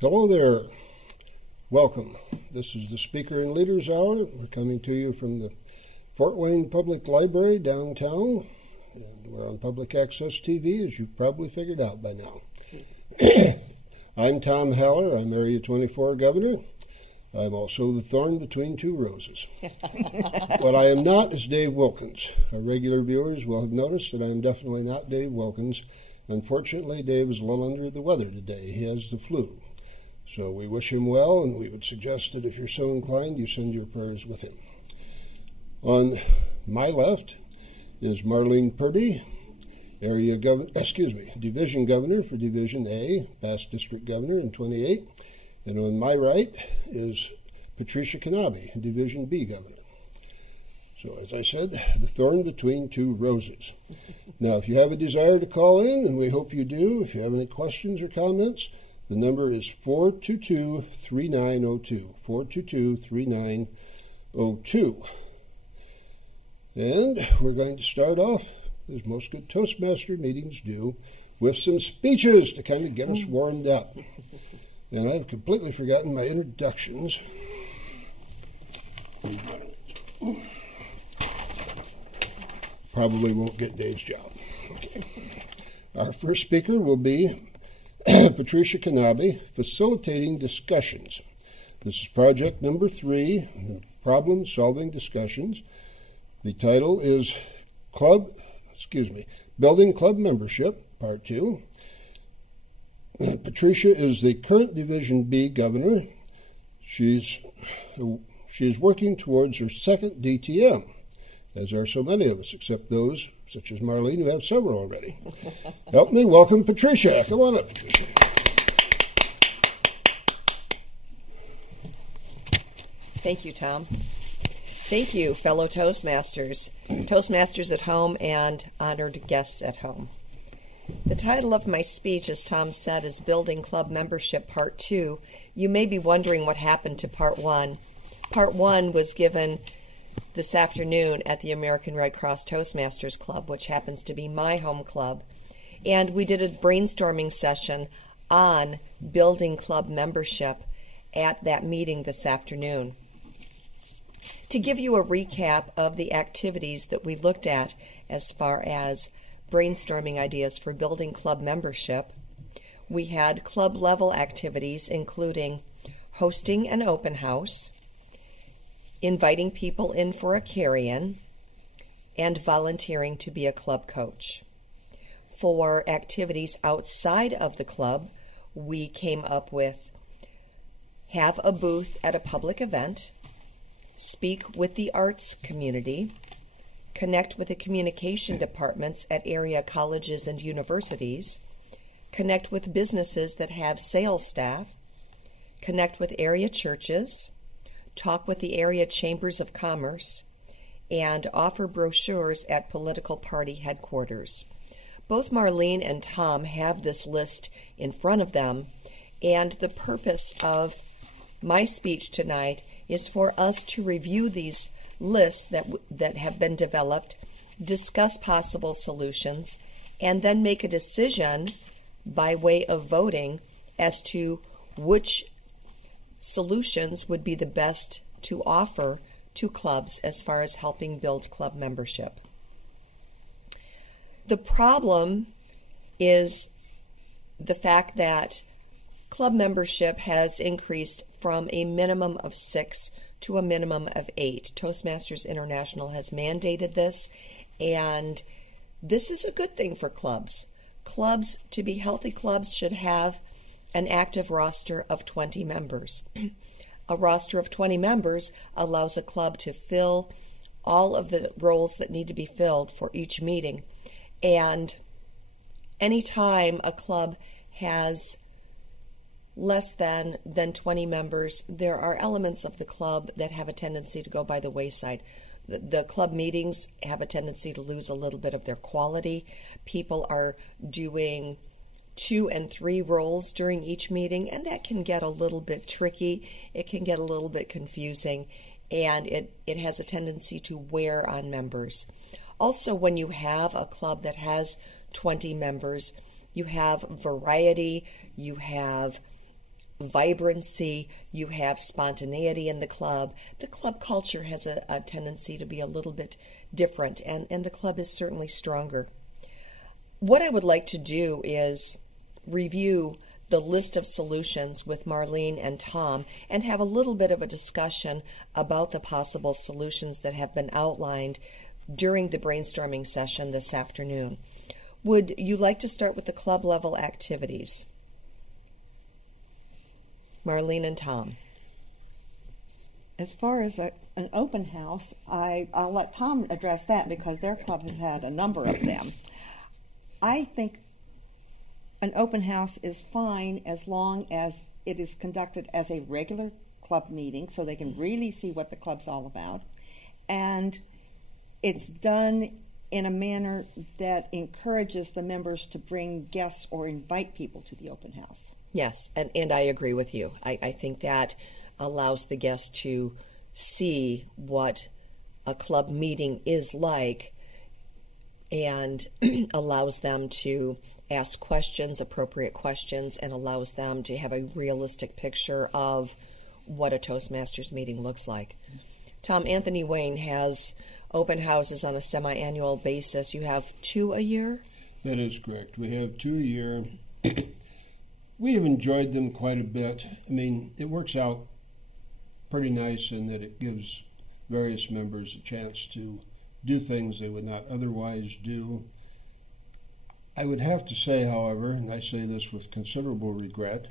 Hello there. Welcome. This is the Speaker and Leaders Hour. We're coming to you from the Fort Wayne Public Library downtown. And we're on Public Access TV, as you've probably figured out by now. I'm Tom Haller. I'm Area 24 Governor. I'm also the thorn between two roses. What I am not is Dave Wilkins. Our regular viewers will have noticed that I'm definitely not Dave Wilkins. Unfortunately, Dave is a little under the weather today. He has the flu. So we wish him well, and we would suggest that if you're so inclined, you send your prayers with him. On my left is Marlene Purdy, Division Governor for Division A, past District Governor in 28. And on my right is Patricia, Knaeve, Division B Governor. So as I said, the thorn between two roses. Now, if you have a desire to call in, and we hope you do, if you have any questions or comments, the number is 422-3902, 422-3902. And we're going to start off, as most good Toastmaster meetings do, with some speeches to kind of get us warmed up. And I've completely forgotten my introductions. Probably won't get Dave's job. Okay. Our first speaker will be Patricia Knaeve, facilitating discussions. This is project number 3, problem-solving discussions. The title is Building Club Membership, Part 2. Patricia is the current Division B Governor. She is working towards her second DTM, as are so many of us, except those, such as Marlene, who have several already. Help me welcome Patricia. Come on up, Patricia. Thank you, Tom. Thank you, fellow Toastmasters, Toastmasters at home, and honored guests at home. The title of my speech, as Tom said, is Building Club Membership Part 2. You may be wondering what happened to Part 1. Part 1 was given this afternoon at the American Red Cross Toastmasters Club, which happens to be my home club. And we did a brainstorming session on building club membership at that meeting this afternoon. To give you a recap of the activities that we looked at as far as brainstorming ideas for building club membership, we had club-level activities including hosting an open house, inviting people in for a carry-in, and volunteering to be a club coach. For activities outside of the club, we came up with have a booth at a public event, speak with the arts community, connect with the communication departments at area colleges and universities, connect with businesses that have sales staff, connect with area churches, talk with the area chambers of commerce, and offer brochures at political party headquarters. Both Marlene and Tom have this list in front of them, and the purpose of my speech tonight is for us to review these lists that have been developed, discuss possible solutions, and then make a decision by way of voting as to which solutions would be the best to offer to clubs as far as helping build club membership. The problem is the fact that club membership has increased from a minimum of 6 to a minimum of 8. Toastmasters International has mandated this, and this is a good thing for clubs. Clubs, to be healthy clubs, should have an active roster of 20 members. A roster of 20 members allows a club to fill all of the roles that need to be filled for each meeting. And anytime a club has less than 20 members, there are elements of the club that have a tendency to go by the wayside. The club meetings have a tendency to lose a little bit of their quality. People are doing 2 and 3 roles during each meeting, and that can get a little bit tricky. It can get a little bit confusing, and it has a tendency to wear on members. Also, when you have a club that has 20 members, you have variety, you have vibrancy, you have spontaneity in the club. The club culture has a tendency to be a little bit different, and the club is certainly stronger. What I would like to do is review the list of solutions with Marlene and Tom and have a little bit of a discussion about the possible solutions that have been outlined during the brainstorming session this afternoon. Would you like to start with the club level activities? Marlene and Tom. As far as an open house, I'll let Tom address that because their club has had a number of them. I think an open house is fine as long as it is conducted as a regular club meeting so they can really see what the club's all about. And it's done in a manner that encourages the members to bring guests or invite people to the open house. Yes, and I agree with you. I think that allows the guests to see what a club meeting is like and allows them to ask questions, appropriate questions, and allows them to have a realistic picture of what a Toastmasters meeting looks like. Tom, Anthony Wayne has open houses on a semi-annual basis. You have 2 a year? That is correct. We have 2 a year. We have enjoyed them quite a bit. I mean, it works out pretty nice in that it gives various members a chance to do things they would not otherwise do. I would have to say, however, and I say this with considerable regret,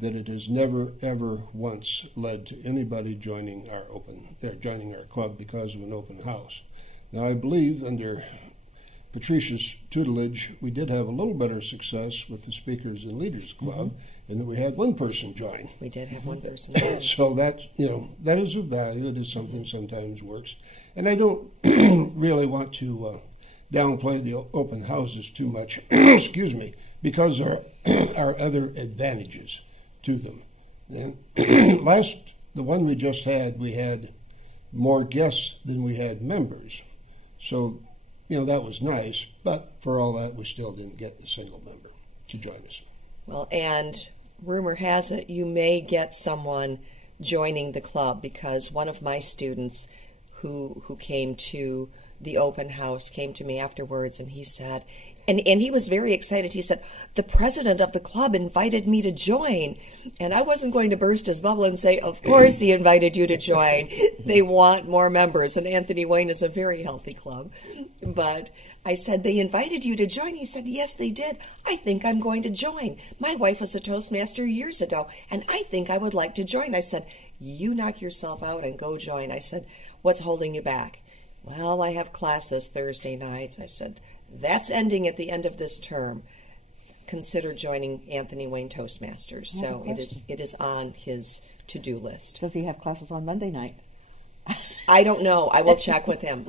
that it has never, ever once led to anybody joining our club because of an open house. Now, I believe under Patricia's tutelage, we did have a little better success with the Speakers and Leaders Club, in that we had one person join. We did have one person join. So that, that is of value. It is something sometimes works. And I don't really want to downplay the open houses too much, excuse me, because there are other advantages to them. And the one we just had, we had more guests than we had members. So, that was nice, but for all that, we still didn't get a single member to join us. Well, and rumor has it you may get someone joining the club, because one of my students who came to the open house came to me afterwards, and he said, and he was very excited. He said, the president of the club invited me to join. And I wasn't going to burst his bubble and say, of course he invited you to join. They want more members. And Anthony Wayne is a very healthy club. But I said, they invited you to join? He said, yes, they did. I think I'm going to join. My wife was a Toastmaster years ago, and I think I would like to join. I said, you knock yourself out and go join. I said, what's holding you back? Well, I have classes Thursday nights. I said, that's ending at the end of this term. Consider joining Anthony Wayne Toastmasters. So it is on his to-do list. Does he have classes on Monday night? I don't know. I will check with him.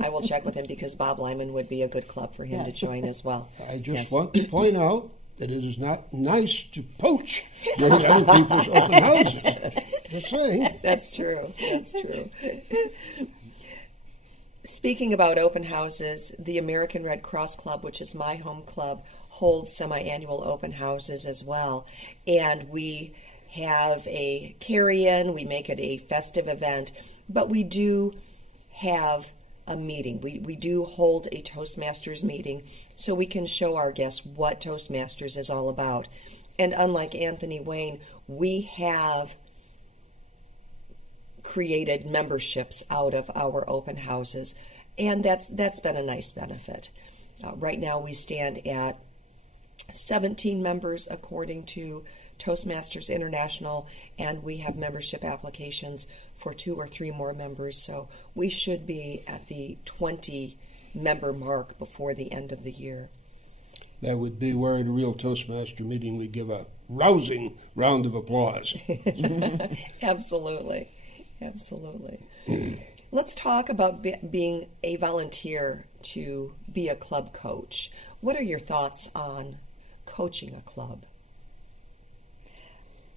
Because Bob Lyman would be a good club for him to join as well. I just want to point out that it is not nice to poach during other people's open houses. Just saying. That's true. Speaking about open houses, the American Red Cross Club, which is my home club, holds semi-annual open houses as well. And we have a carry-in, we make it a festive event, but we do have a meeting. We do hold a Toastmasters meeting so we can show our guests what Toastmasters is all about. And unlike Anthony Wayne, we have created memberships out of our open houses, and that's been a nice benefit. Right now we stand at 17 members according to Toastmasters International, and we have membership applications for 2 or 3 more members, so we should be at the 20 member mark before the end of the year. That would be where at a real Toastmaster meeting we give a rousing round of applause. Absolutely. Let's talk about being a volunteer to be a club coach. What are your thoughts on coaching a club?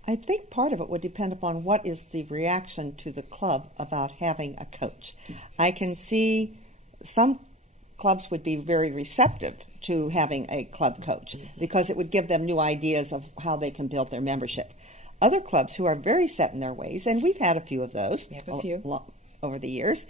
I think part of it would depend upon what is the reaction to the club about having a coach. I can see some clubs would be very receptive to having a club coach because it would give them new ideas of how they can build their membership. other clubs who are very set in their ways, and we've had a few of those We have a few. over the years,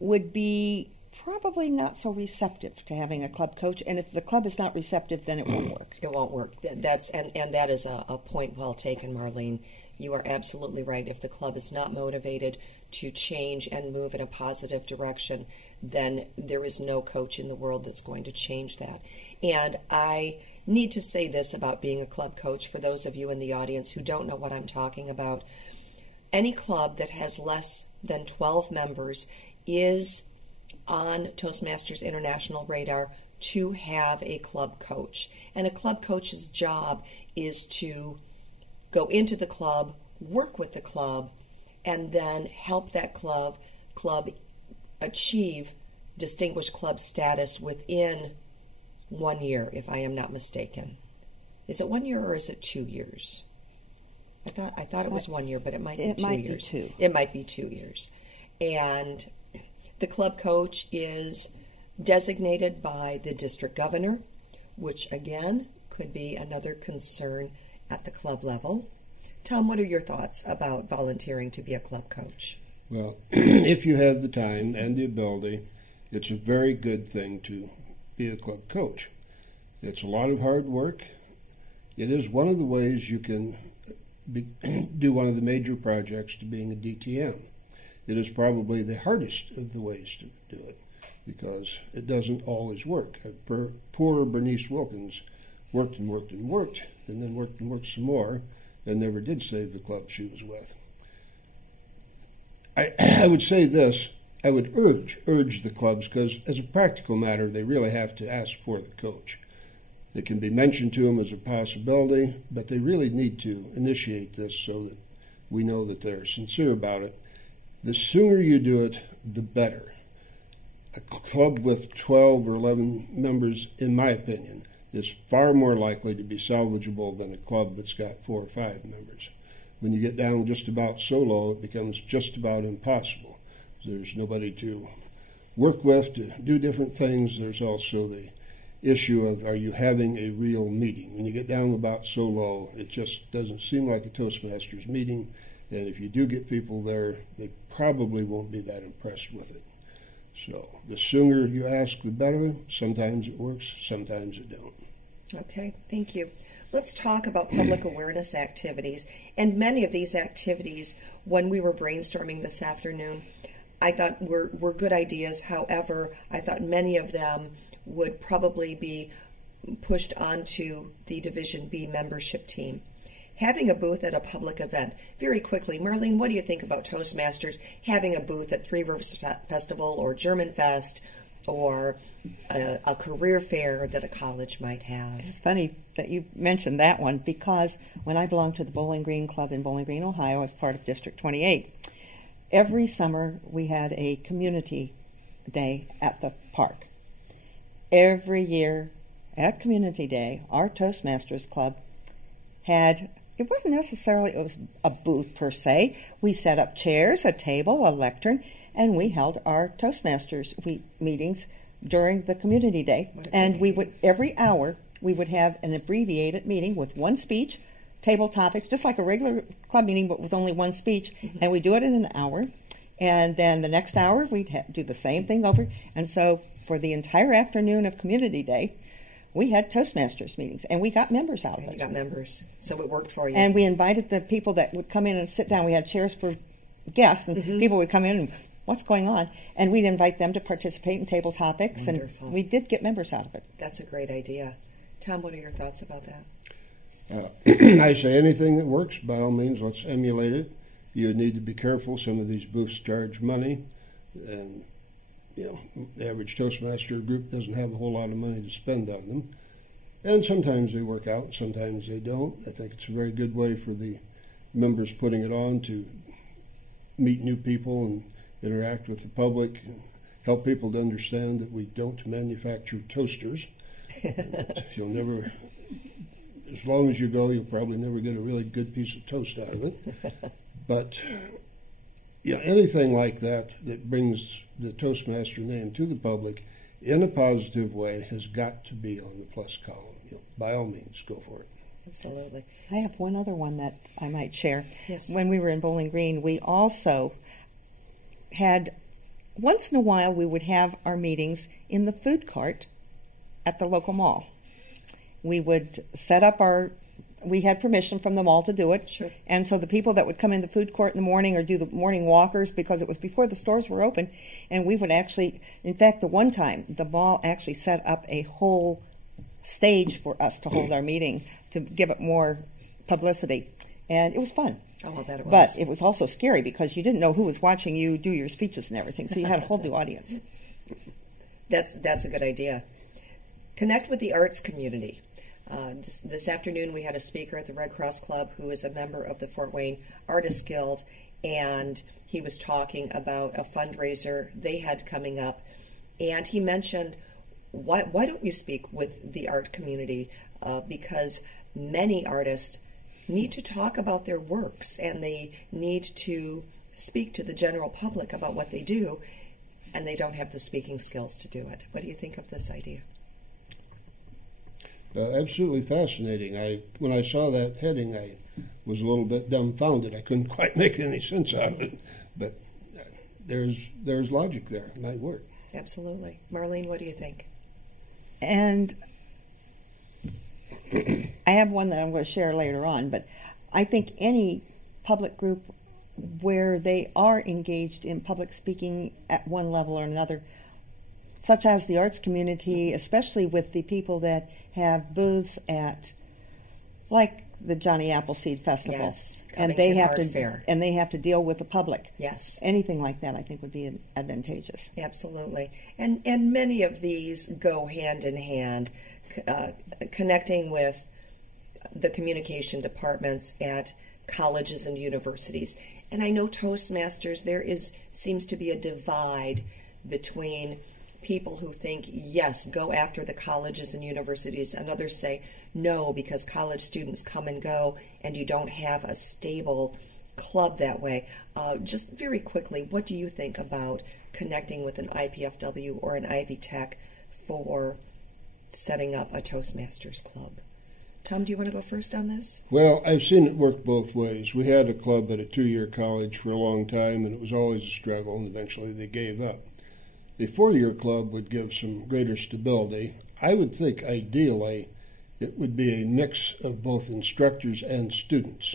would be probably not so receptive to having a club coach. And if the club is not receptive, then it won't work. It won't work. That's and that is a point well taken, Marlene. You are absolutely right. If the club is not motivated to change and move in a positive direction, then there is no coach in the world that's going to change that. And I need to say this about being a club coach for those of you in the audience who don't know what I'm talking about. Any club that has less than 12 members is on Toastmasters International radar to have a club coach. And a club coach's job is to go into the club, work with the club, and then help that club achieve distinguished club status within 1 year, if I am not mistaken. Is it 1 year or is it 2 years? I thought it was 1 year, but it might be 2 years. It might be 2 years. And the club coach is designated by the district governor, which again could be another concern at the club level. Tom, what are your thoughts about volunteering to be a club coach? Well, if you have the time and the ability, it's a very good thing to be a club coach. It's a lot of hard work. It is one of the ways you can do one of the major projects to being a DTM. It is probably the hardest of the ways to do it because it doesn't always work. Poor Bernice Wilkins worked and worked and worked, and then worked and worked some more, and never did save the club she was with. I would say this, I would urge the clubs, because as a practical matter, they really have to ask for the coach. It can be mentioned to them as a possibility, but they really need to initiate this so that we know that they're sincere about it. The sooner you do it, the better. A club with 12 or 11 members, in my opinion, is far more likely to be salvageable than a club that's got 4 or 5 members. When you get down just about so low, it becomes just about impossible. There's nobody to work with, to do different things. There's also the issue of, are you having a real meeting? When you get down about so low, it just doesn't seem like a Toastmasters meeting. And if you do get people there, they probably won't be that impressed with it. So the sooner you ask, the better. Sometimes it works, sometimes it don't. Okay, thank you. Let's talk about public awareness activities. And many of these activities, when we were brainstorming this afternoon, I thought were good ideas. However, I thought many of them would probably be pushed onto the Division B membership team. Having a booth at a public event. Very quickly, Marlene, what do you think about Toastmasters having a booth at Three Rivers Festival or German Fest or a career fair that a college might have? It's funny that you mentioned that one because when I belonged to the Bowling Green Club in Bowling Green, Ohio, as part of District 28, every summer we had a community day at the park. Every year at Community Day, our Toastmasters Club had, it wasn't necessarily it was a booth per se. We set up chairs, a table, a lectern, and we held our Toastmasters meetings during the Community Day. And we would, every hour, we would have an abbreviated meeting with one speech, table topics, just like a regular club meeting, but with only one speech. And we do it in an hour. And then the next hour, we'd do the same thing over. And so for the entire afternoon of Community Day, we had Toastmasters meetings, and we got members out of it. You got members, so it worked for you. And we invited the people that would come in and sit down. We had chairs for guests, and people would come in and, what's going on? And we'd invite them to participate in table topics, Wonderful. And we did get members out of it. That's a great idea. Tom, what are your thoughts about that? I say anything that works, by all means, let's emulate it. You need to be careful. Some of these booths charge money, and you know, the average Toastmaster group doesn't have a whole lot of money to spend on them. And sometimes they work out, sometimes they don't. I think it's a very good way for the members putting it on to meet new people and interact with the public, and help people to understand that we don't manufacture toasters. You'll never, as long as you go, you'll probably never get a really good piece of toast out of it. But yeah, anything like that that brings the Toastmaster name to the public in a positive way has got to be on the plus column. You know, by all means, go for it. Absolutely. I have one other one that I might share. Yes. When we were in Bowling Green, we also had, once in a while, we would have our meetings in the food court at the local mall. We would set up we had permission from the mall to do it. Sure. And so the people that would come in the food court in the morning or do the morning walkers, because it was before the stores were open, and we would actually, in fact, the one time, the mall actually set up a whole stage for us to hold our meeting to give it more publicity. And it was fun. Oh, I bet it was. But it was also scary because you didn't know who was watching you do your speeches and everything, so you had a whole new audience. That's a good idea. Connect with the arts community. This afternoon we had a speaker at the Red Cross Club who is a member of the Fort Wayne Artists Guild, and he was talking about a fundraiser they had coming up, and he mentioned, why don't you speak with the art community? Because many artists need to talk about their works, and they need to speak to the general public about what they do, and they don't have the speaking skills to do it. What do you think of this idea? Absolutely fascinating. When I saw that heading, I was a little bit dumbfounded. I couldn't quite make any sense out of it, but there's logic there. It might work. Absolutely. Marlene, what do you think? And I have one that I'm going to share later on, but I think any public group where they are engaged in public speaking at one level or another, such as the arts community, especially with the people that have booths at, like the Johnny Appleseed Festival, yes, and they have Art Fair. and they have to deal with the public. Yes, anything like that, I think, would be advantageous. Absolutely, and many of these go hand in hand, connecting with the communication departments at colleges and universities. And I know Toastmasters, seems to be a divide between people who think, yes, go after the colleges and universities, and others say, no, because college students come and go, and you don't have a stable club that way. Just very quickly, what do you think about connecting with an IPFW or an Ivy Tech for setting up a Toastmasters club? Tom, do you want to go first on this? Well, I've seen it work both ways. We had a club at a 2-year college for a long time, and it was always a struggle, and eventually they gave up. A 4-year club would give some greater stability. I would think, ideally, it would be a mix of both instructors and students.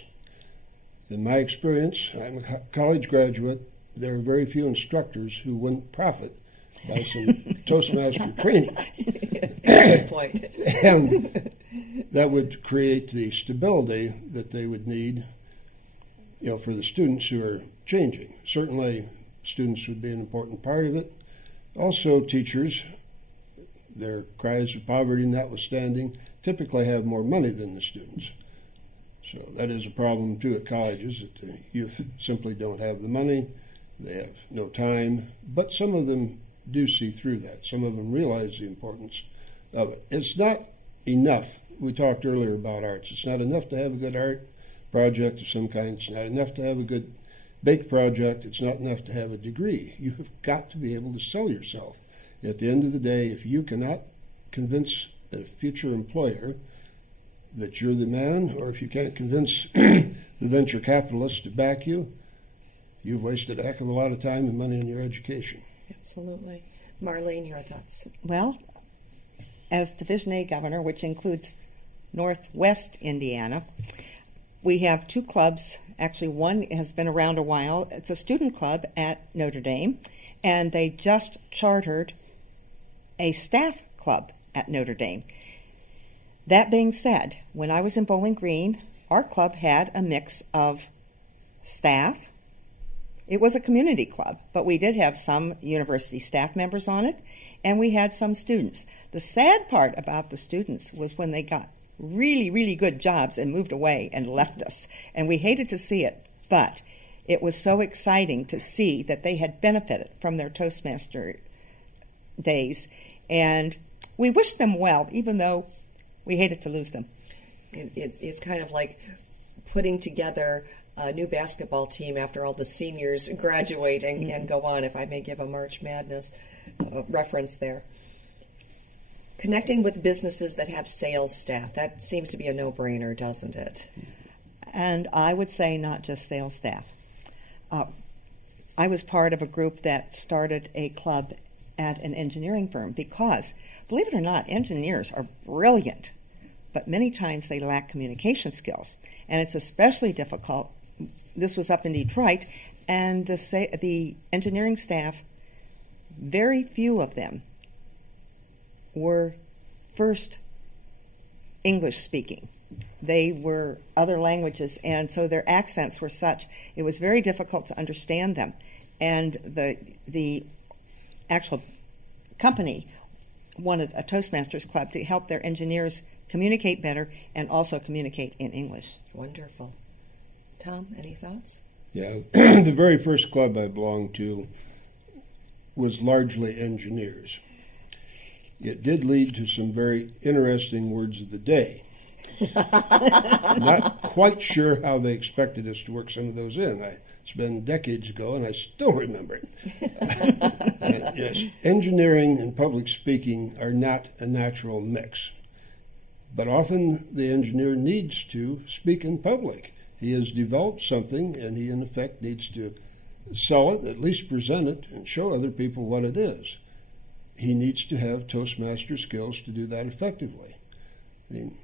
In my experience, I'm a college graduate, there are very few instructors who wouldn't profit by some Toastmaster training. Good point. And that would create the stability that they would need, for the students who are changing. Certainly, students would be an important part of it. Also, teachers, their cries of poverty notwithstanding, typically have more money than the students. So that is a problem, too, at colleges, that the youth simply don't have the money, they have no time, but some of them do see through that. Some of them realize the importance of it. It's not enough. We talked earlier about arts. It's not enough to have a good art project of some kind. It's not enough to have a good bake project. It's not enough to have a degree. You have got to be able to sell yourself. At the end of the day, if you cannot convince a future employer that you're the man, or if you can't convince the venture capitalists to back you, you've wasted a heck of a lot of time and money on your education. Absolutely. Marlene, your thoughts? Well, as Division A governor, which includes Northwest Indiana, we have 2 clubs. Actually, one has been around a while. It's a student club at Notre Dame, and they just chartered a staff club at Notre Dame. That being said, when I was in Bowling Green, our club had a mix of staff. It was a community club, but we did have some university staff members on it, and we had some students. The sad part about the students was when they got really, really good jobs and moved away and left us. And we hated to see it, but it was so exciting to see that they had benefited from their Toastmaster days. And we wished them well, even though we hated to lose them. It's kind of like putting together a new basketball team after all the seniors graduate and go on, if I may give a March Madness reference there. Connecting with businesses that have sales staff. That seems to be a no-brainer, doesn't it? And I would say not just sales staff. I was part of a group that started a club at an engineering firm because, believe it or not, engineers are brilliant, but many times they lack communication skills. And it's especially difficult. This was up in Detroit, and the engineering staff, very few of them were first English speaking. They were other languages, and so their accents were such, it was very difficult to understand them. And the actual company wanted a Toastmasters club to help their engineers communicate better and also communicate in English. Wonderful. Tom, any thoughts? Yeah, the very first club I belonged to was largely engineers. It did lead to some very interesting words of the day. Not quite sure how they expected us to work some of those in. It's been decades ago, and I still remember it. Yes, engineering and public speaking are not a natural mix. But often the engineer needs to speak in public. He has developed something, and he, in effect, needs to sell it, at least present it, and show other people what it is. He needs to have Toastmaster skills to do that effectively. I mean,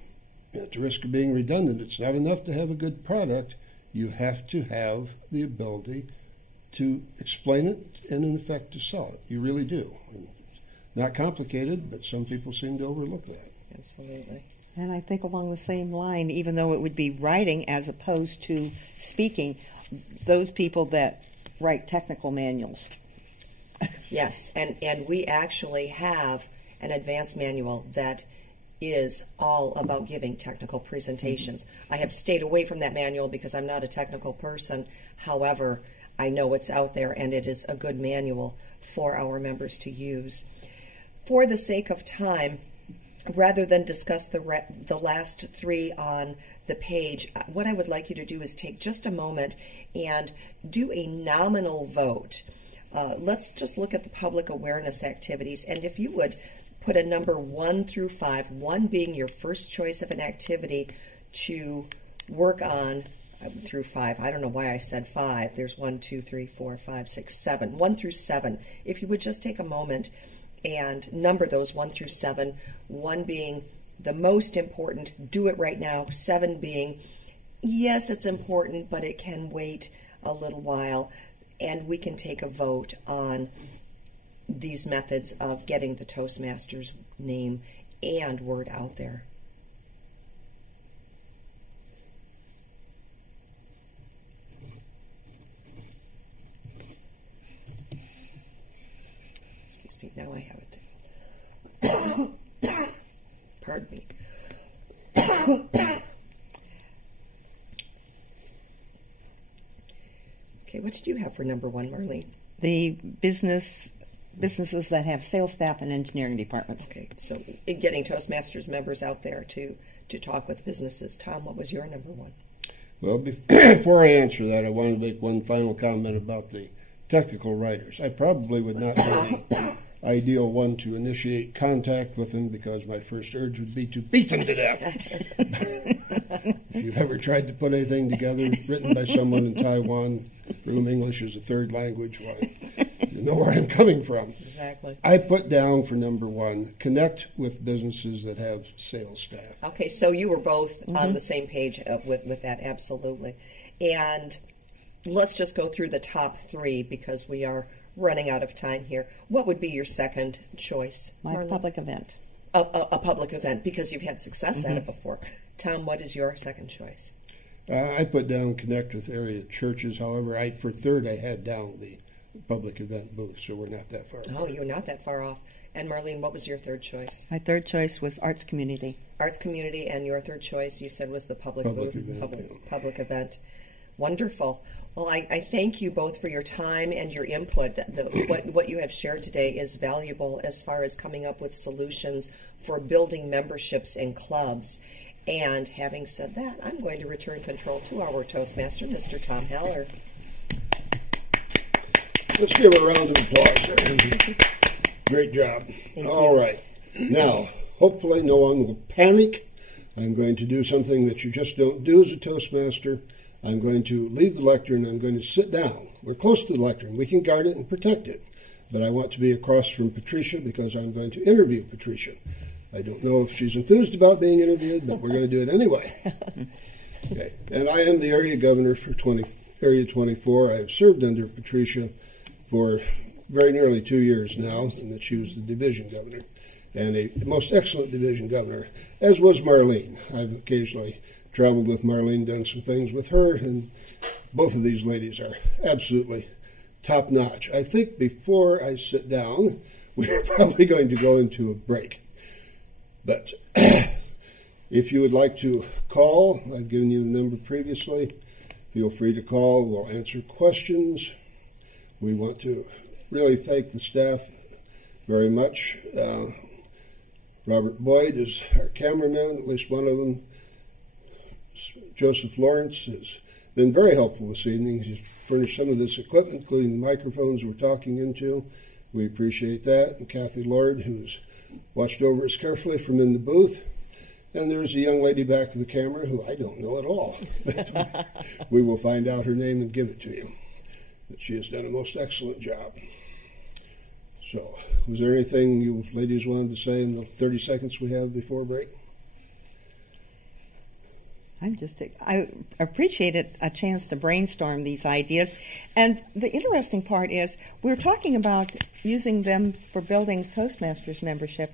at the risk of being redundant, it's not enough to have a good product. You have to have the ability to explain it and, in effect, to sell it. You really do. Not complicated, but some people seem to overlook that. Absolutely. And I think along the same line, even though it would be writing as opposed to speaking, those people that write technical manuals. Yes, and we actually have an advanced manual that is all about giving technical presentations. I have stayed away from that manual because I'm not a technical person. However, I know it's out there, and it is a good manual for our members to use. For the sake of time, rather than discuss the last three on the page, what I would like you to do is take just a moment and do a nominal vote. Let's just look at the public awareness activities, and if you would put a number 1 through 5, 1 being your first choice of an activity to work on, through 5. I don't know why I said 5. There's 1, 2, 3, 4, 5, 6, 7. 1 through 7. If you would just take a moment and number those 1 through 7, 1 being the most important, do it right now, 7 being, yes, it's important, but it can wait a little while, and we can take a vote on these methods of getting the Toastmasters name and word out there. Excuse me, now I have it. Pardon me. Okay, what did you have for number 1, Marlene? The businesses that have sales staff and engineering departments. Okay, so getting Toastmasters members out there to talk with businesses. Tom, what was your number 1? Well, before I answer that, I want to make one final comment about the technical writers. I probably would not be the ideal one to initiate contact with them because my first urge would be to beat them to death. If you've ever tried to put anything together written by someone in Taiwan, whom English is a third language, why, you know where I'm coming from. Exactly. I put down for number 1, connect with businesses that have sales staff. Okay, so you were both on the same page with that, absolutely. And let's just go through the top 3 because we are running out of time here. What would be your second choice, My public event. A public event, because you've had success at it before. Tom, what is your second choice? I put down connect with area churches. However, for third, I had down the public event booth, so we're not that far off. Oh, you're not that far off. And Marlene, what was your third choice? My third choice was arts community. Arts community, and your third choice, you said, was the public booth, event, public event. Wonderful. Well, I thank you both for your time and your input. What you have shared today is valuable as far as coming up with solutions for building memberships in clubs. And having said that, I'm going to return control to our Toastmaster, Mr. Tom Heller. Let's give a round of applause there. Great job. All right. Now, hopefully no one will panic. I'm going to do something that you just don't do as a Toastmaster. I'm going to leave the lectern. I'm going to sit down. We're close to the lectern. We can guard it and protect it. But I want to be across from Patricia because I'm going to interview Patricia. I don't know if she's enthused about being interviewed, but we're going to do it anyway. Okay. And I am the area governor for Area 24. I have served under Patricia for very nearly 2 years now, and that she was the division governor, and a most excellent division governor, as was Marlene. I've occasionally traveled with Marlene, done some things with her, and both of these ladies are absolutely top-notch. I think before I sit down, we're probably going to go into a break. But if you would like to call, I've given you the number previously. Feel free to call. We'll answer questions. We want to really thank the staff very much. Robert Boyd is our cameraman, at least one of them. Joseph Lawrence has been very helpful this evening. He's furnished some of this equipment, including the microphones we're talking into. We appreciate that. And Kathy Lord, who's watched over us carefully from in the booth. And there's a young lady back of the camera who I don't know at all. We will find out her name and give it to you. But she has done a most excellent job. So, was there anything you ladies wanted to say in the 30 seconds we have before break? I appreciated a chance to brainstorm these ideas. And the interesting part is we're talking about using them for building Toastmasters membership,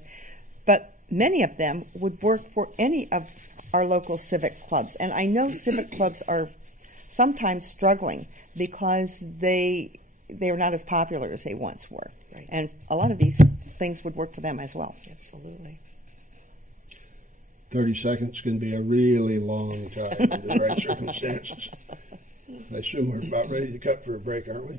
but many of them would work for any of our local civic clubs. And I know civic clubs are sometimes struggling because they are not as popular as they once were. Right. And a lot of these things would work for them as well. Absolutely. 30 seconds can be a really long time in the right circumstances. I assume we're about ready to cut for a break, aren't we?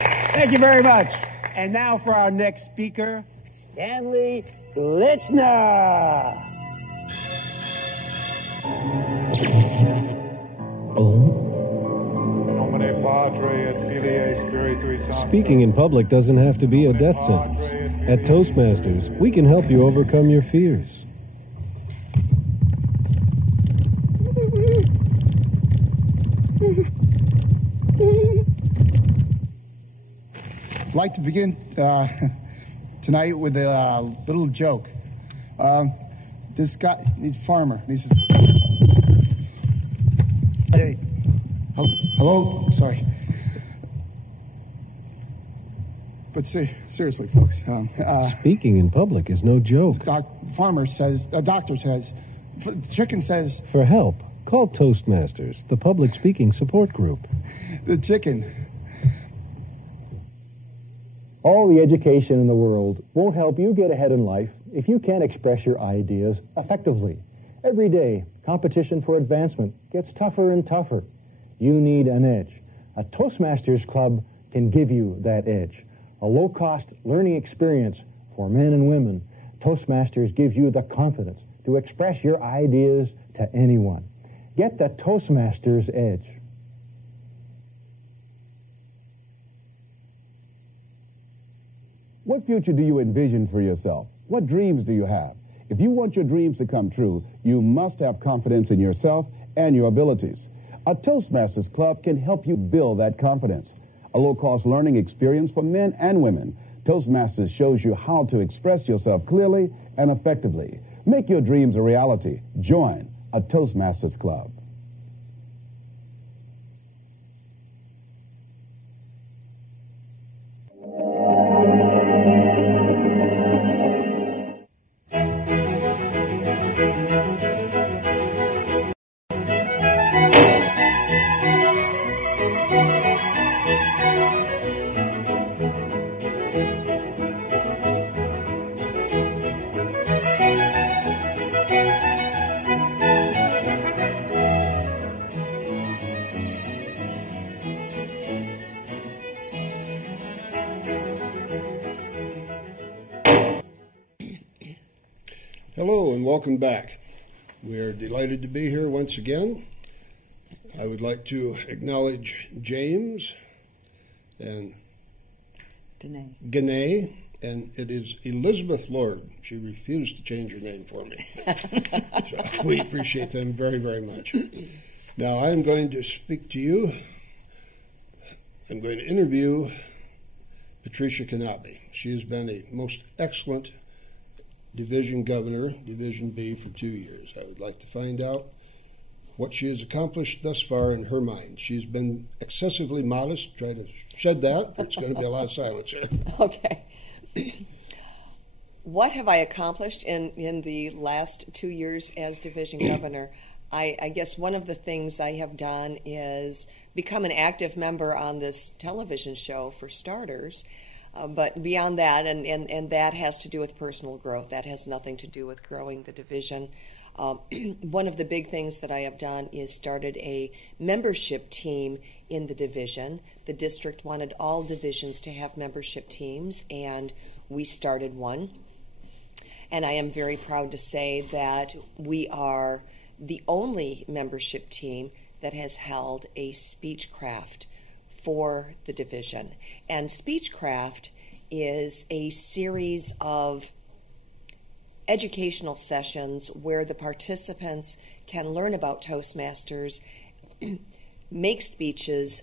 Thank you very much. And now for our next speaker, Stanley Lichner. Speaking in public doesn't have to be a death sentence. At Toastmasters, we can help you overcome your fears. I'd like to begin tonight with a little joke. This guy, he's a farmer. He says, "Hey, hello, sorry." But seriously, folks. Speaking in public is no joke. Doctor says, chicken says... For help, call Toastmasters, the public speaking support group. The chicken. All the education in the world won't help you get ahead in life if you can't express your ideas effectively. Every day, competition for advancement gets tougher and tougher. You need an edge. A Toastmasters club can give you that edge. A low-cost learning experience for men and women. Toastmasters gives you the confidence to express your ideas to anyone. Get the Toastmasters edge. What future do you envision for yourself? What dreams do you have? If you want your dreams to come true, you must have confidence in yourself and your abilities. A Toastmasters Club can help you build that confidence. A low-cost learning experience for men and women. Toastmasters shows you how to express yourself clearly and effectively. Make your dreams a reality. Join a Toastmasters Club. Hello and welcome back. We are delighted to be here once again. I would like to acknowledge James and Knaeve and it is Elizabeth Lord. She refused to change her name for me. So we appreciate them very, very much. Now I'm going to speak to you. I'm going to interview Patricia Knaeve. She has been a most excellent division governor, Division B, for 2 years. I would like to find out what she has accomplished thus far in her mind. She's been excessively modest. Try to shed that, but it's going to be a lot of silence here. Okay. What have I accomplished in the last 2 years as division governor? I guess one of the things I have done is become an active member on this television show, for starters. But beyond that, and that has to do with personal growth. That has nothing to do with growing the division. One of the big things that I have done is started a membership team in the division. The district wanted all divisions to have membership teams, and we started one. And I am very proud to say that we are the only membership team that has held a speechcraft for the division. And speechcraft is a series of educational sessions where the participants can learn about Toastmasters, make speeches,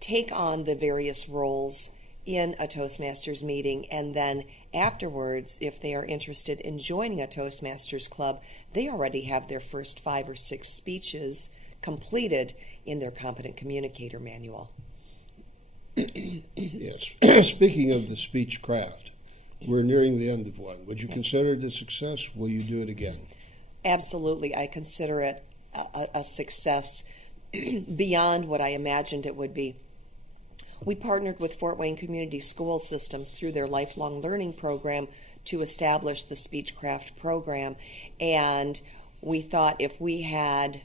take on the various roles in a Toastmasters meeting, and then afterwards, if they are interested in joining a Toastmasters club, they already have their first 5 or 6 speeches completed in their Competent Communicator Manual. Yes. Speaking of the speech craft, we're nearing the end of one. Would you consider it a success? Will you do it again? Absolutely. I consider it a success beyond what I imagined it would be. We partnered with Fort Wayne Community School Systems through their lifelong learning program to establish the Speechcraft program, and we thought if we had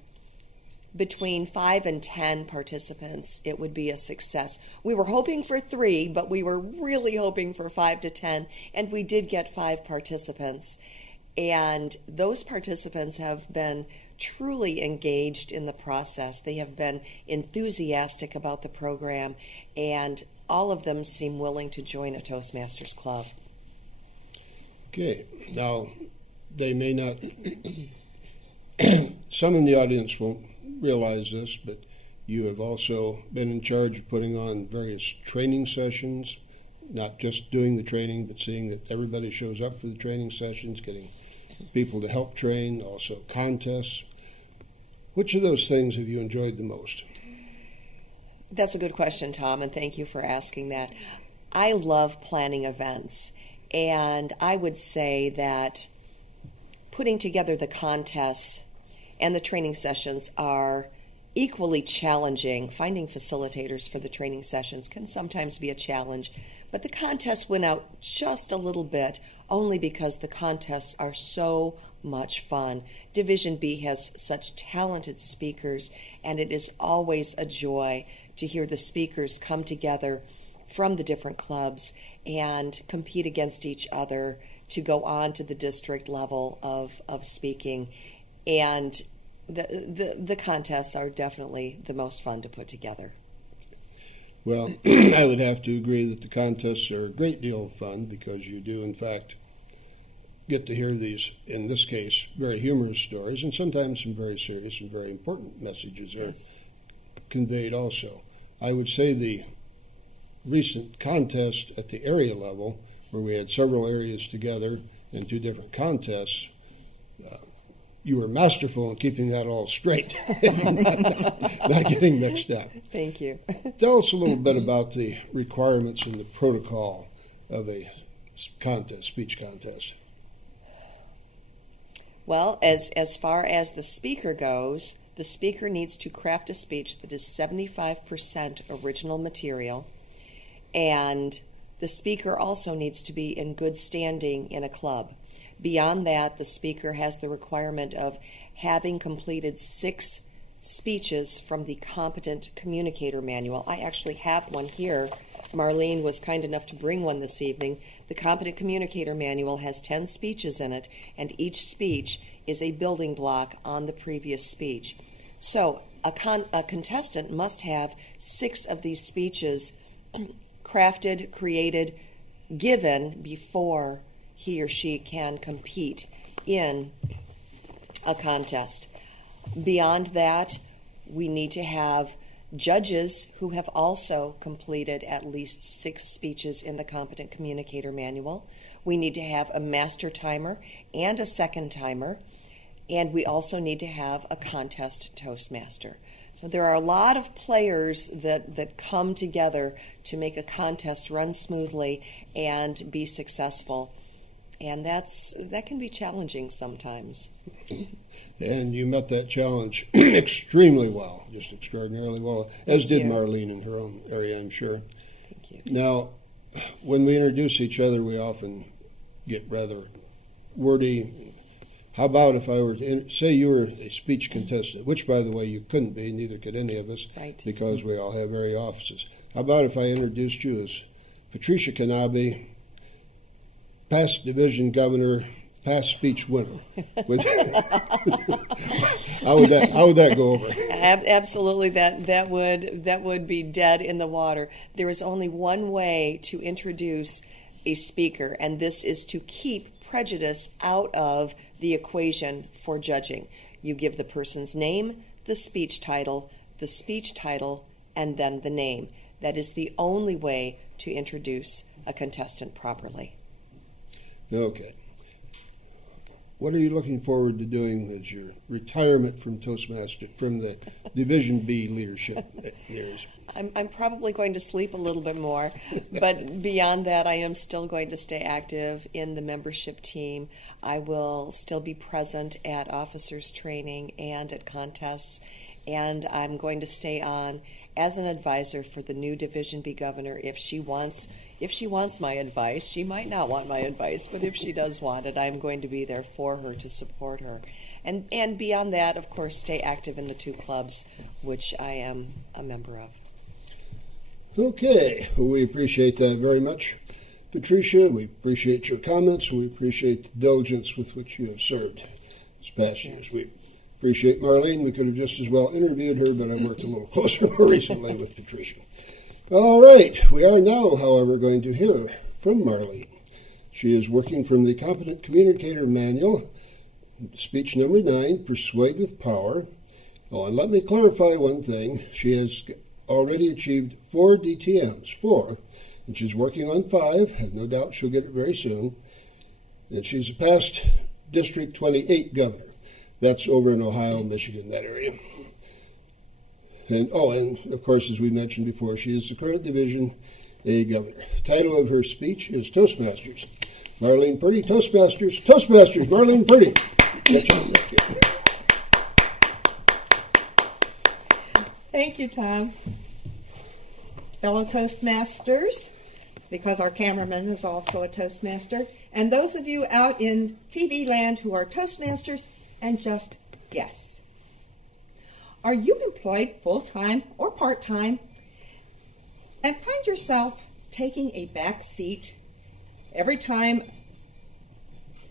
between 5 and 10 participants, it would be a success. We were hoping for 3, but we were really hoping for 5 to 10, and we did get 5 participants. And those participants have been truly engaged in the process. They have been enthusiastic about the program, and all of them seem willing to join a Toastmasters club. Okay. Now, they may not, some in the audience won't realize this, but you have also been in charge of putting on various training sessions, not just doing the training, but seeing that everybody shows up for the training sessions, getting people to help train, also contests. Which of those things have you enjoyed the most? That's a good question, Tom, and thank you for asking that. I love planning events, and I would say that putting together the contests and the training sessions are equally challenging. Finding facilitators for the training sessions can sometimes be a challenge, but the contests went out just a little bit only because the contests are so much fun. Division B has such talented speakers, and it is always a joy to hear the speakers come together from the different clubs and compete against each other to go on to the district level of speaking. And the contests are definitely the most fun to put together. Well, I would have to agree that the contests are a great deal of fun because you do, in fact, get to hear these, in this case, very humorous stories, and sometimes some very serious and very important messages are conveyed also. I would say the recent contest at the area level, where we had several areas together and 2 different contests, you were masterful in keeping that all straight, not getting mixed up. Thank you. Tell us a little bit about the requirements and the protocol of a contest, speech contest. Well, as far as the speaker goes, the speaker needs to craft a speech that is 75% original material, and the speaker also needs to be in good standing in a club. Beyond that, the speaker has the requirement of having completed 6 speeches from the Competent Communicator Manual. I actually have one here. Marlene was kind enough to bring one this evening. The Competent Communicator Manual has 10 speeches in it, and each speech is a building block on the previous speech. So a contestant must have 6 of these speeches crafted, created, given before he or she can compete in a contest. Beyond that, we need to have judges who have also completed at least 6 speeches in the Competent Communicator Manual. We need to have a master timer and a second timer, and we also need to have a contest Toastmaster. So there are a lot of players that come together to make a contest run smoothly and be successful, and that can be challenging sometimes. And you met that challenge extremely well, just extraordinarily well, as did Marlene in her own area, I'm sure. Thank you. Now, when we introduce each other, we often get rather wordy. How about if I were to say you were a speech contestant, which, by the way, you couldn't be, neither could any of us, right, because we all have area offices. How about if I introduced you as Patricia Knaeve, past division governor, past speech winner? How would that go over? Absolutely, that would be dead in the water. There is only one way to introduce a speaker, and this is to keep prejudice out of the equation for judging. You give the person's name, the speech title, and then the name. That is the only way to introduce a contestant properly. Okay. What are you looking forward to doing as your retirement from Toastmaster, from the Division B leadership years? I'm probably going to sleep a little bit more, but beyond that, I am still going to stay active in the membership team. I will still be present at officers training and at contests, and I'm going to stay on as an advisor for the new Division B governor. If she wants my advice, she might not want my advice, but if she does want it, I'm going to be there for her to support her. And beyond that, of course, stay active in the 2 clubs, which I am a member of. Okay, well, we appreciate that very much, Patricia. We appreciate your comments. We appreciate the diligence with which you have served this past years. We appreciate Marlene. We could have just as well interviewed her, but I worked a little closer more recently with Patricia. All right, we are now, however, going to hear from Marlene. She is working from the Competent Communicator Manual, speech number 9, Persuade with Power. Oh, and let me clarify one thing. She has already achieved 4 DTMs, 4, and she's working on 5. I have no doubt she'll get it very soon. And she's a past District 28 governor. That's over in Ohio, Michigan, that area. And of course, as we mentioned before, she is the current Division A governor. The title of her speech is Toastmasters. Marlene Purdy, Toastmasters, Toastmasters, Marlene Purdy. Thank you, Tom. Fellow Toastmasters, because our cameraman is also a Toastmaster, and those of you out in TV land who are Toastmasters and just guests. Are you employed full-time or part-time and find yourself taking a back seat every time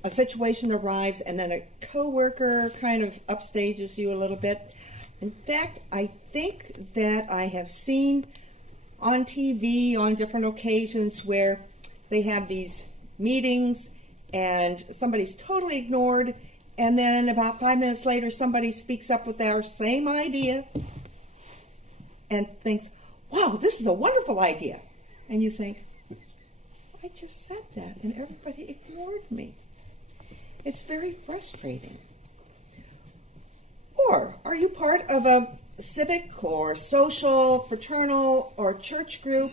a situation arrives and then a coworker kind of upstages you a little bit? In fact, I think that I have seen on TV on different occasions where they have these meetings and somebody's totally ignored, and then about 5 minutes later somebody speaks up with our same idea and thinks, wow, this is a wonderful idea. And you think, I just said that and everybody ignored me. It's very frustrating. Or are you part of a civic or social, fraternal, or church group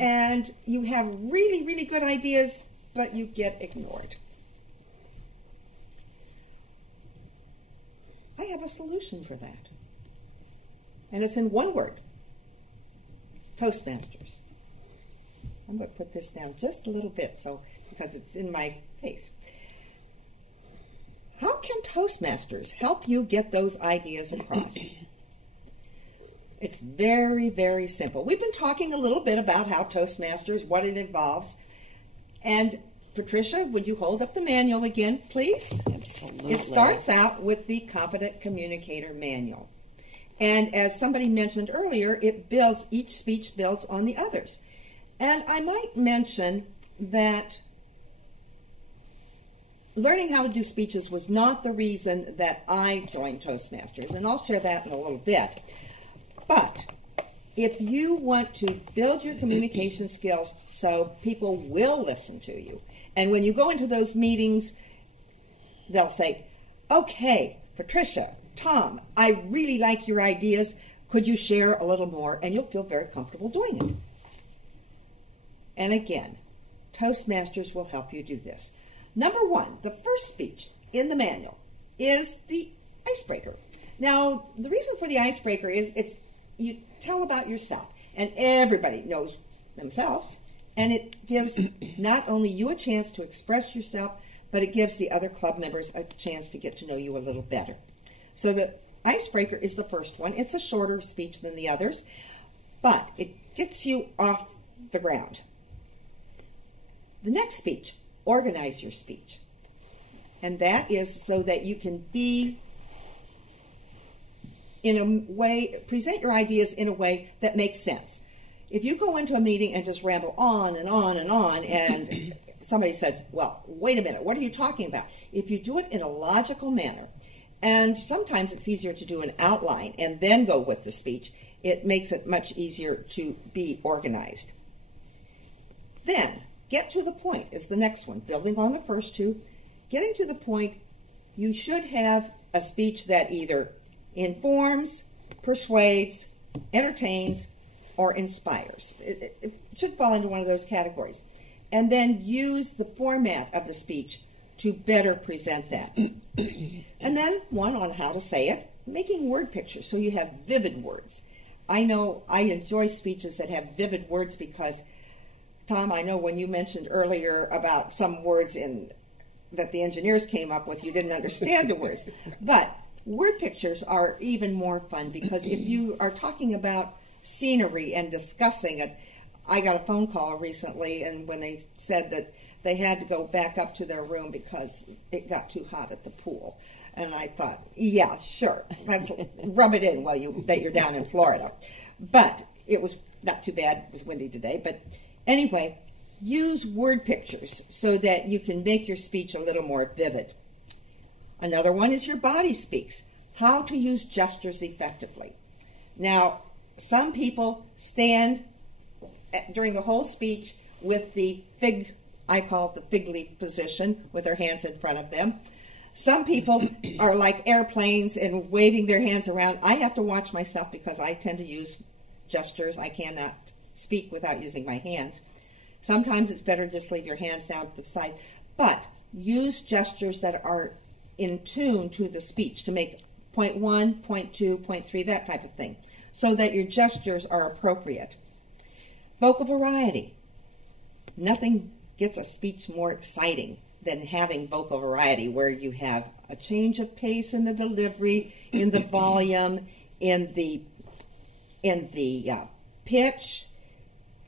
and you have really, really good ideas, but you get ignored? I have a solution for that. And it's in one word. Toastmasters. I'm going to put this down just a little bit because it's in my face. How can Toastmasters help you get those ideas across? It's very, very simple. We've been talking a little bit about how Toastmasters, what it involves. And Patricia, would you hold up the manual again, please? Absolutely. It starts out with the Competent Communicator Manual. And as somebody mentioned earlier, each speech builds on the others. And I might mention that learning how to do speeches was not the reason that I joined Toastmasters, and I'll share that in a little bit. But if you want to build your communication skills so people will listen to you, and when you go into those meetings, they'll say, okay, Patricia, Tom, I really like your ideas. Could you share a little more? And you'll feel very comfortable doing it. And again, Toastmasters will help you do this. Number one, the first speech in the manual is the icebreaker. Now, the reason for the icebreaker is you tell about yourself, and everybody knows themselves, and it gives not only you a chance to express yourself, but it gives the other club members a chance to get to know you a little better. So the icebreaker is the first one. It's a shorter speech than the others, but it gets you off the ground. The next speech, organize your speech. And that is so that you can be in a way, present your ideas in a way that makes sense. If you go into a meeting and just ramble on and on and on, and somebody says, well, wait a minute, what are you talking about? If you do it in a logical manner, and sometimes it's easier to do an outline and then go with the speech, it makes it much easier to be organized. Then, get to the point is the next one. Building on the first two, getting to the point, you should have a speech that either informs, persuades, entertains, or inspires. It should fall into one of those categories. And then use the format of the speech to better present that. And then one on how to say it, making word pictures so you have vivid words. I know I enjoy speeches that have vivid words because, Tom, I know when you mentioned earlier about some words that the engineers came up with, you didn't understand the words. But word pictures are even more fun because if you are talking about scenery and discussing it, I got a phone call recently, and when they said that they had to go back up to their room because it got too hot at the pool. And I thought, yeah, sure, let's rub it in that you're down in Florida. But it was not too bad. It was windy today. But anyway, use word pictures so that you can make your speech a little more vivid. Another one is your body speaks, how to use gestures effectively. Now, some people stand during the whole speech with the I call it the fig leaf position, with their hands in front of them. Some people are like airplanes and waving their hands around. I have to watch myself because I tend to use gestures. I cannot speak without using my hands. Sometimes it's better just leave your hands down to the side. But use gestures that are in tune to the speech to make point 1, point 2, point 3, that type of thing, so that your gestures are appropriate. Vocal variety. Nothing gets a speech more exciting than having vocal variety, where you have a change of pace in the delivery, in the volume, in the pitch,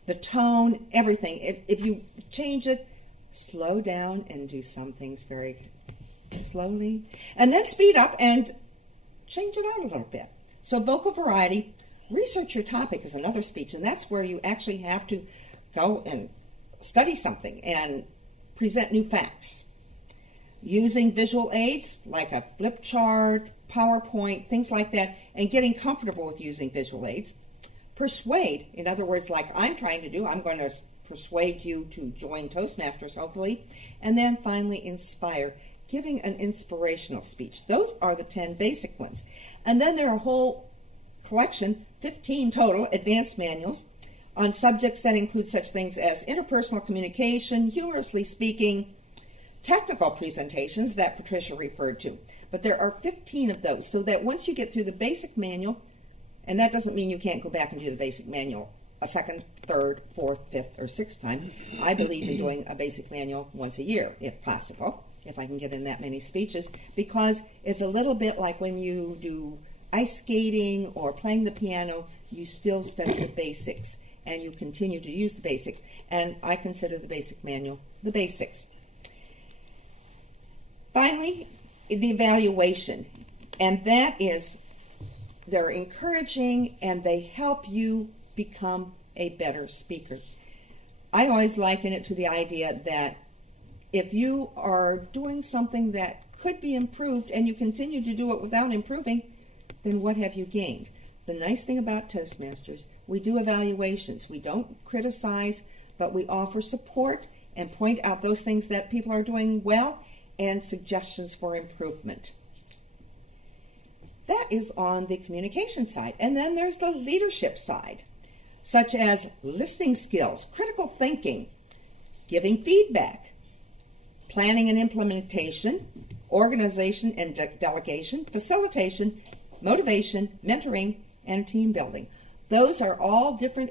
the tone, everything. If you change it, slow down and do some things very slowly, and then speed up and change it out a little bit. So vocal variety. Research your topic is another speech, and that's where you actually have to go and study something and present new facts. Using visual aids like a flip chart, PowerPoint, things like that, and getting comfortable with using visual aids. Persuade, in other words, like I'm trying to do, I'm going to persuade you to join Toastmasters, hopefully. And then finally, inspire, giving an inspirational speech. Those are the 10 basic ones. And then there are a whole collection, 15 total, advanced manuals on subjects that include such things as interpersonal communication, humorously speaking, technical presentations that Patricia referred to. But there are 15 of those, so that once you get through the basic manual, and that doesn't mean you can't go back and do the basic manual a second, third, fourth, fifth, or sixth time. I believe in doing a basic manual once a year, if possible, if I can get in that many speeches, because it's a little bit like when you do ice skating or playing the piano, you still study the basics, and you continue to use the basics. And I consider the basic manual the basics. Finally, the evaluation. And that is, they're encouraging and they help you become a better speaker. I always liken it to the idea that if you are doing something that could be improved and you continue to do it without improving, then what have you gained? The nice thing about Toastmasters, we do evaluations. We don't criticize, but we offer support and point out those things that people are doing well and suggestions for improvement. That is on the communication side. And then there's the leadership side, such as listening skills, critical thinking, giving feedback, planning and implementation, organization and delegation, facilitation, motivation, mentoring, and team building. Those are all different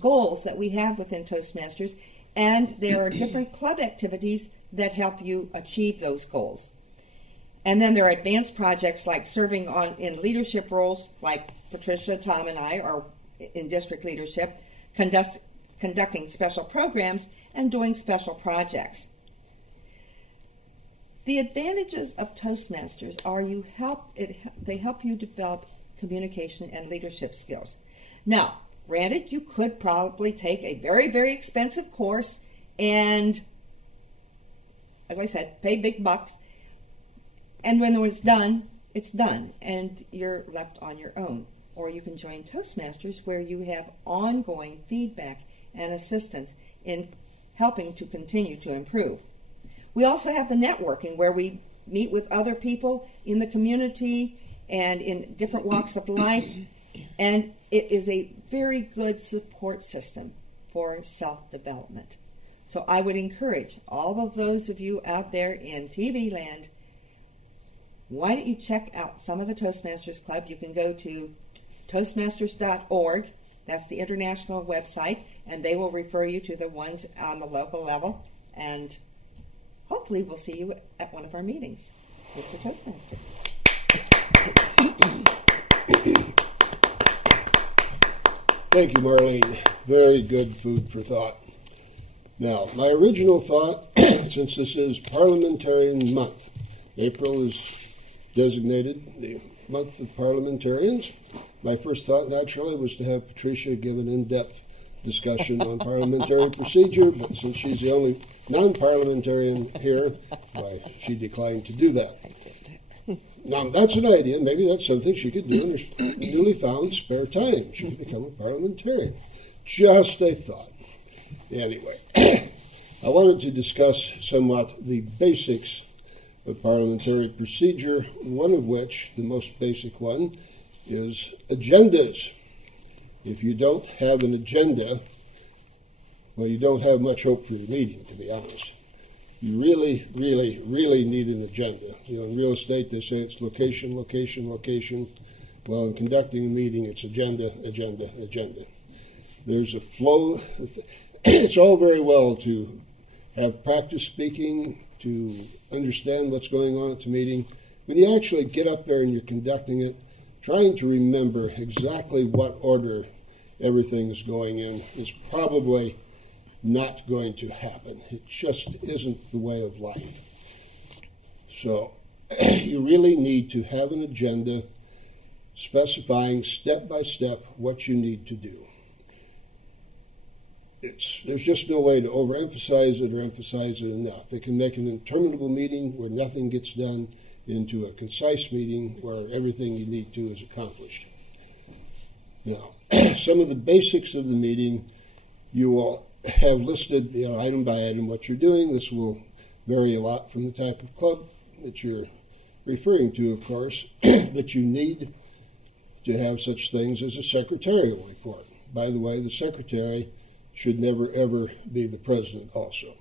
goals that we have within Toastmasters, and there are different club activities that help you achieve those goals. And then there are advanced projects like serving in leadership roles, like Patricia, Tom, and I are in district leadership, conducting special programs, and doing special projects. The advantages of Toastmasters are they help you develop communication and leadership skills. Now, granted, you could probably take a very, very expensive course and, as I said, pay big bucks. And when it's done, and you're left on your own. Or you can join Toastmasters, where you have ongoing feedback and assistance in helping to continue to improve. We also have the networking, where we meet with other people in the community and in different walks of life, and it is a very good support system for self-development. So I would encourage all of those of you out there in TV land, why don't you check out some of the Toastmasters Club? You can go to Toastmasters.org. That's the international website, and they will refer you to the ones on the local level. And hopefully we'll see you at one of our meetings, Mr. Toastmaster. Thank you, Marlene. Very good food for thought. Now, my original thought, since this is Parliamentarian Month, April is designated the month of parliamentarians. My first thought, naturally, was to have Patricia give an in-depth discussion on parliamentary procedure, but since she's the only non-parliamentarian here, she declined to do that. Now, that's an idea. Maybe that's something she could do in her newly found spare time. She could become a parliamentarian. Just a thought. Anyway, I wanted to discuss somewhat the basics of parliamentary procedure, one of which, the most basic one, is agendas. If you don't have an agenda, well, you don't have much hope for your meeting, to be honest. You really, really, really need an agenda. You know, in real estate, they say it's location, location, location. Well, in conducting a meeting, it's agenda, agenda, agenda. There's a flow. It's all very well to have practice speaking, to understand what's going on at the meeting. When you actually get up there and you're conducting it, trying to remember exactly what order everything is going in is probably not going to happen. It just isn't the way of life. So you really need to have an agenda specifying step by step what you need to do. There's just no way to overemphasize it or emphasize it enough. It can make an interminable meeting where nothing gets done into a concise meeting where everything you need to is accomplished. Now, some of the basics of the meeting you will have listed, item by item what you're doing. This will vary a lot from the type of club that you're referring to, of course, but you need to have such things as a secretarial report. By the way, the secretary should never, ever be the president also.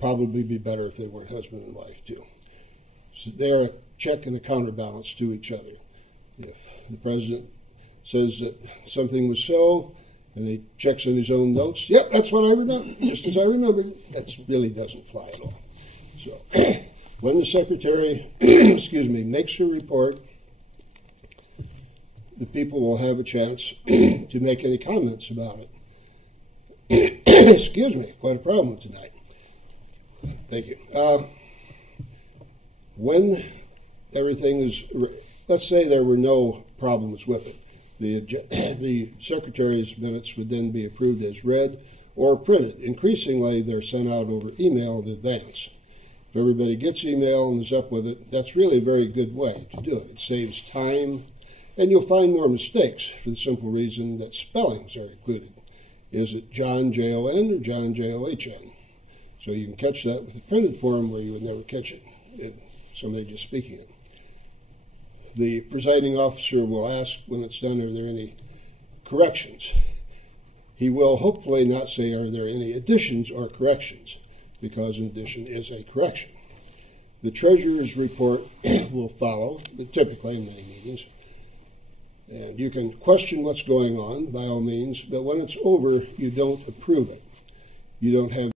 Probably be better if they weren't husband and wife, too. So they're a check and a counterbalance to each other. If the president says that something was so, and he checks in his own notes, yep, that's what I remember, just as I remembered, that really doesn't fly at all. So when the secretary, makes her report, the people will have a chance to make any comments about it. Excuse me, quite a problem tonight. Thank you. When everything is, let's say there were no problems with it. The secretary's minutes would then be approved as read or printed. Increasingly, they're sent out over email in advance. If everybody gets email and is up with it, that's really a very good way to do it. It saves time, and you'll find more mistakes for the simple reason that spellings are included. Is it John, J-O-N, or John, J-O-H-N? So you can catch that with the printed form where you would never catch it, somebody just speaking it. The presiding officer will ask when it's done, are there any corrections? He will hopefully not say, are there any additions or corrections, because an addition is a correction. The treasurer's report will follow, typically in many meetings. And you can question what's going on, by all means, but when it's over, you don't approve it. You don't have